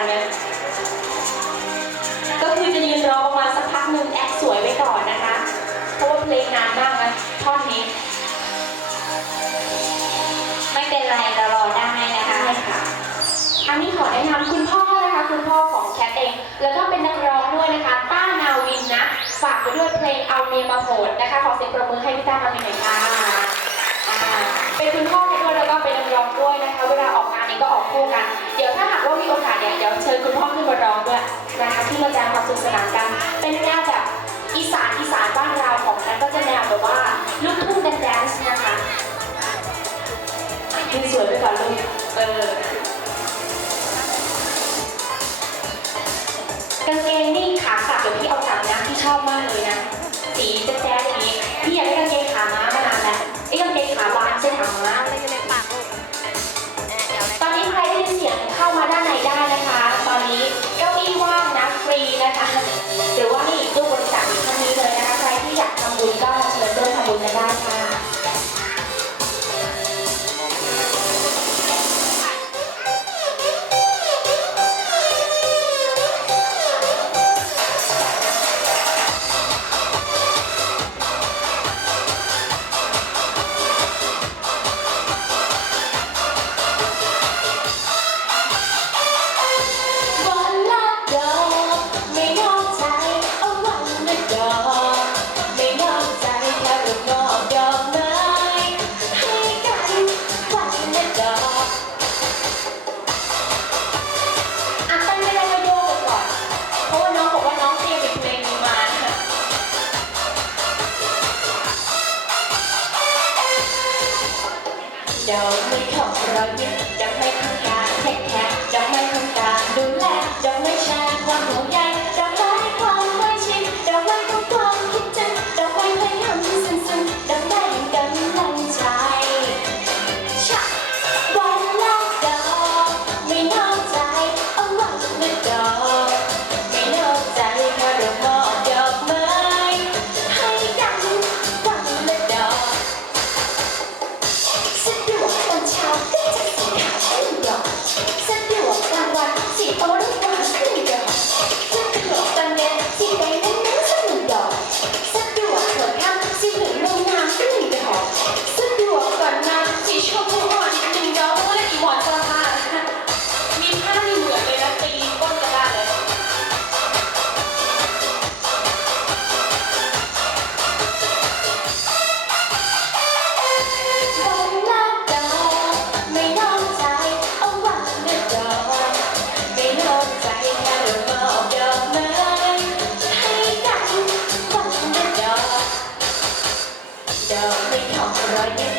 นไหมก็คือจะยืนรอประมาณสักพักหนึ่งแอคสวยไว้ก่อนนะคะ เพราะว่าเพลงนานมากนะท่อนนี้ ไม่เป็นไรเรารอได้นะคะใช่ค่ะอันนี้ขอแนะนำคุณพ่อนะคะคุณพ่อของแคทเอง แล้วก็เป็นนักร้องด้วยนะคะ ต้านาวินนะ ฝากไว้ด้วยเพลงเอาเนมาโผดนะคะ ขอเสียงปรบมือให้พี่ต้านาวินหน่อยค่ะอ่าเป็นคุณพ่อให้ด้วยแล้วก็เป็นนักร้องด้วยนะคะ เวลาออกงานนี้ก็ออกคู่กัน เดี๋ยวถ้าหาก ร้องด้วยนะคะที่เราจะมาสนุกสนานกัน เป็นแนวแบบอีสานอีสานบ้านเราของแคทก็จะแนวแบบว่าลูกทุ่งแดนซ์นะคะยืนสวยไปก่อนลูกเออกางเกงนี่ขากลับเดี๋ยวพี่เอากลับนะพี่ชอบมากเลยนะ สีแจ๊ดๆอย่างนี้ พี่อยากได้กางเกงขาม้ามานานแล้วไอ้กางเกงขาบานใช่ขาม้า ดอกไม่ของรอยยิ้มดอกไม่ทำงการเทคแคร์ดอกไม่ทำงการดูแลดอกไม่แชร์ความห่วงใย ขอ